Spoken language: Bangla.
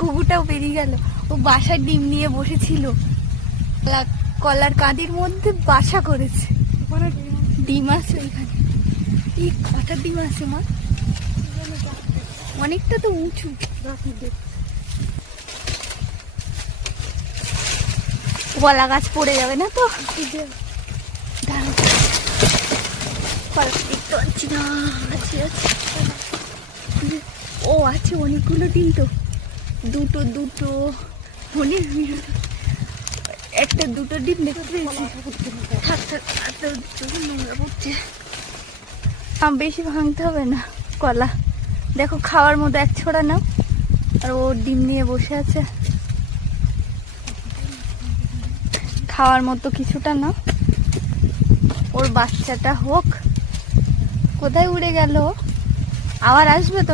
ঘুঘুটাও বেরিয়ে গেল। ও বাসায় ডিম নিয়ে বসেছিল, কলার কাঁদির মধ্যে বাসা করেছে। ডিম আছে ওইখানে। এই কটা ডিম আছে মা? অনেকটা তো উঁচু। কলা গাছ পড়ে যাবে না তো? দেখতে পাচ্ছি না। ও আছে অনেকগুলো ডিম তো, দুটো অনেক একটা দুটো ডিম দেখতে পেয়েছি। নোংরা পড়ছে। বেশি ভাঙতে হবে না কলা। দেখো খাওয়ার মতো এক ছোড়া নাও। আর ও ডিম নিয়ে বসে আছে, খাওয়ার মতো কিছুটা নাও। ওর বাচ্চাটা হোক। কোথায় উড়ে গেল? আবার আসবে তো?